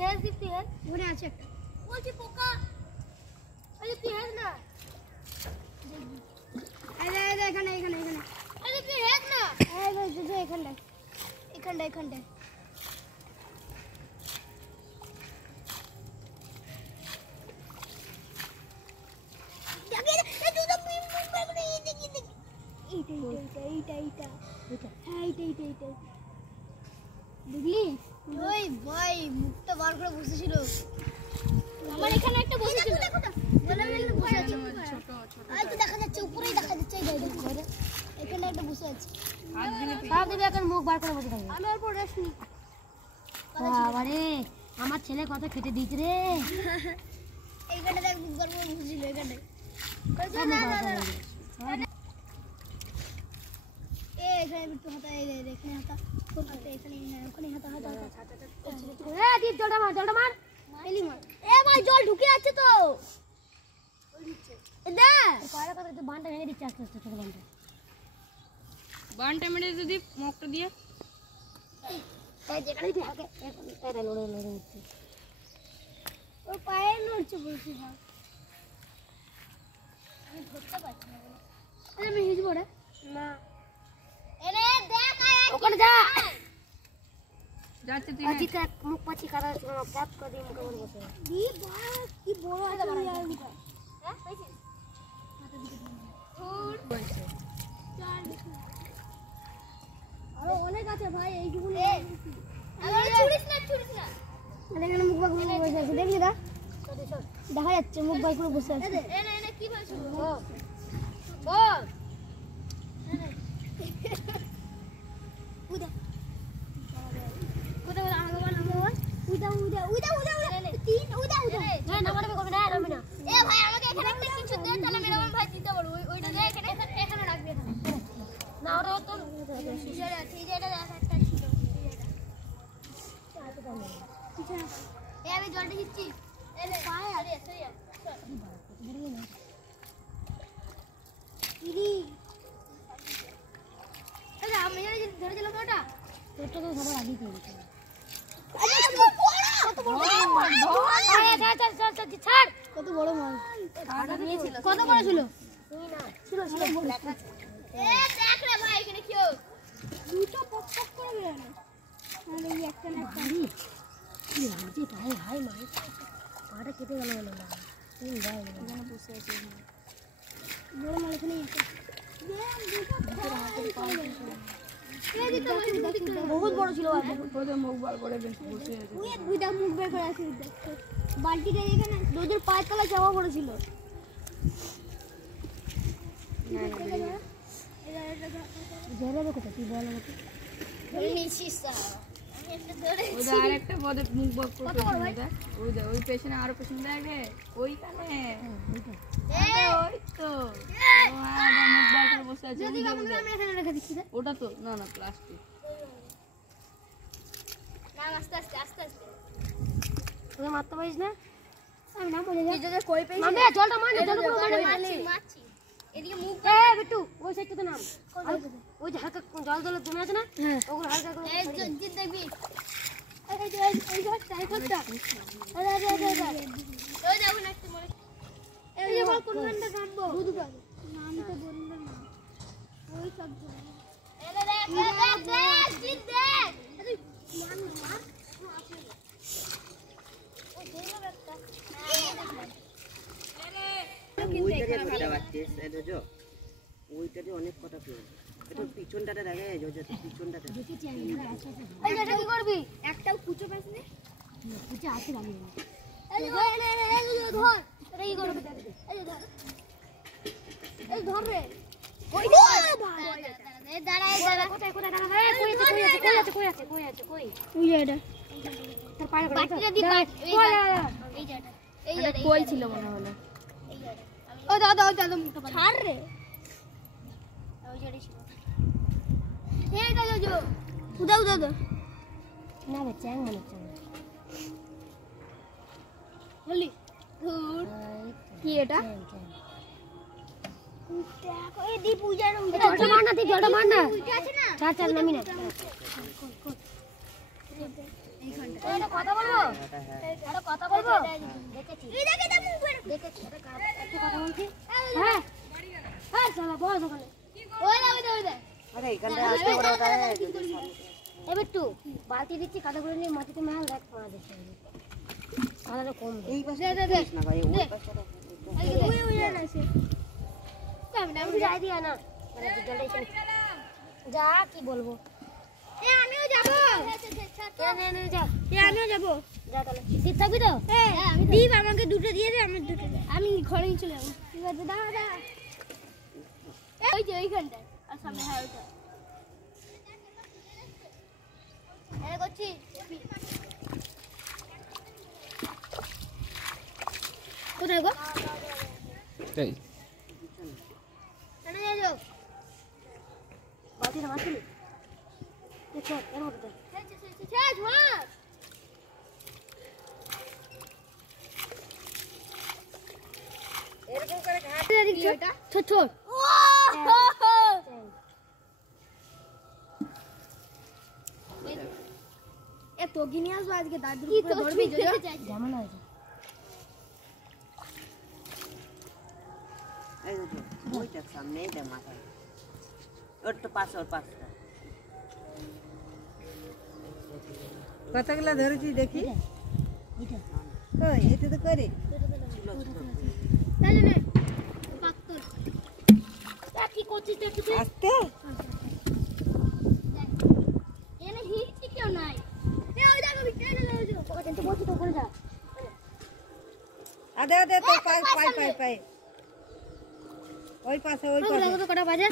hedge this তুই hedge ঘুরে আছে একটা বলছি পোকা আরে তুই হেজ না আরে এখানে আরে তুই হেজ না এই যে এখানটা দেখলি ওই ভাই মুখটা বার করে বসেছিল আমার এখানে একটা বসেছিল বলে বসে আছে ছোট এই তো দেখা যাচ্ছে উপরেই দেখা যাচ্ছে এই দেখো এখানে একটা বসে আছে হাত দিবে এখন মুখ বার করে বসে থাকে আমি আর পরে আসনি বাবারে আমার ছেলে কত খেতে দিয়েছে রে এইখানে দেখ মুখ বার করে বসেছিল এখানে কইছো না এখানে একটু হাতা এখানে হাতা এখানে ওখানে হাতা এ দি জলটা মার এলি মার এ ভাই জল ঢুকে আছে তো এ দে পায়রা কথা তো বানটা ভেঙে দিচ্ছে আস্তে ছোট বানটা মেরে যদি মুখটা দিয়ে এই যেখানে তুই হাতে এটা লড়ে উঠছে ও পায়ে নড়ছে বলছি না আমি ধরতে পারছি না আমি হিজবো রে না এনে দেখ ওখানে যা যাচ্ছে তুই আজিত মুখ পাছি কাটা পাপ করে দিয়ে মুখে বসে দি বাস কি বড় আছে হ্যাঁ পেয়েছিস মাথা দিকে ধুর বলছে আরো অনেক আছে ভাই এইগুলো আরে ছুড়িস না আরে এখানে মুখ বার করে বসে আছে দেখলি দা দেখা যাচ্ছে মুখ বার করে বসে আছে এনে কি ভাই শুনো বল উদা কোথা আগবান উদা তিন উদা হ্যাঁ না মারবে করবে না আমি না এ ভাই আমাকে এখানে একটা কিছু দে তাহলে মেরা ভাই দিতে পারবো ওইটা দে এখানে রাখবে না ওরা তো সিজারা দেখ একটা ছিল এ আমি জলটা দিচ্ছি এ পায় আরে সরি ইরি আরে আমি ধরে দিলাম ওটা তোরটা তো সবার আগে করে দিয়েছে কত বড় ছাড় কত বড় মাছ কত বড় ছিল ছিল এ দেখ রে ভাই এখানে কি দুটো পক করে বের না আরে এই একটা না পারি কি রাজি ভাই হাই মাই পাটা কেটে গেল না তিন ভাই এখানে বসে আছে বড় মাছ এখানে আছে বহুত বড় ছিল মুখ বার করে বসে আছে ওই দুইটা মুখ বের করে আছে বালতিটা এখানে দুধের পায়ের তলায় চাপা পড়েছিল ধরে কোথায় তুই বল আমাকে ধরে নিছিস আমি একটা ধরে ওই আরেকটা পদে মুখ বার করে ওই পেছনে আরো পেছনে দেখে ওইখানে ওই তো মুখ বার করে বসে আছে যদি আমি এখানে রেখে দিচ্ছি ওটা তো না প্লাস্টিক না আস্তে তোকে মারতে পারিস না আমি না বলে যা তুই কই পেয়েছিস মারবে জলটা মারছি এদিকে মুখ বিট্টু ওই সাইডে তো নাম ওই যে হালকা জল তুমি আছে না ওগুলো হালকা করে এই জিত দেখবি এই ঘরটা আরে ওই দেখো না একটু মনে এই যে কোন গানটা গানবো দুটো নাম তো বললে না ওই সব এলে দেখ জিত দেখ আরে মার ও দেখো একটা ওইটাতে অনেক কথা পেয়ে একটু পিছনটাতে দেখে পিছনটাতে কি করবি একটাও কুচো পাস না কুচো আছে আমি ধর কি করবি ধর রে কই দাঁড়া কোথায় কই আছে ওই এটা তোর পায়ে বাটিটা দি এই জায়গা কই ছিল মনে হলো ও দাদা মুখটা ছাড় রে ওই জড়ি ছিল এই দাদা উদাও না রে চ্যাং মনে হচ্ছে বলি ধুর কি এটা দেখো এই দি পূজার জলটা মার না উইটা আছে না ছাড় নামি না এটা কথা বলবো এটা হ্যাঁ একটা কথা বলবো দেখেছি দেখেছি একটু কথা বলছি হ্যাঁ হ্যাঁ চলো বস ওখানে ওই আরে এখানটা আসতে বড় কথা है এবার একটু বালতি দিচ্ছি কাদাগুলো নিয়ে মাটিতে মেল দেখ মারা দিচ্ছে কাদাটা কম এই পাশে করিস না ভাই ওই পাশে যাই দিয়া না যা কি বলবো আমিও যাবো আমিও যাবো যা তাহলে শীত থাকবি তো দীপ আমাকে দুটো দিয়ে দে আমার দুটো আমি ঘরে চলে যাবো ঠিক আছে দাদা ওই যে ওইখানটায় আর সামনে হ্যাঁ ওইটা করছি কোথায় গো এই বালতিটা মারছিলি দেখো এর মধ্যে এরকম করে ঘাট ছোট ছোট এ তোগি নিয়ে আসবো আজকে দাদুর উপরে ধরবি যেমন হয়েছে এই যে ওইটা সামনে এই দে মাথায় ওর তো পাশে ওর পাশে কতগুলো ধরেছি দেখি এটা কই এটা তো করে তাই না পাক্তর কি করছিস তুই আস্তে এনে হিট কেউ নাই এ ওই দেখো ভিতরে যাও যাও ওটা কিন্তু বলছি তো করে যা আদে আদে তো পাই ওই পাশে কটা বাজে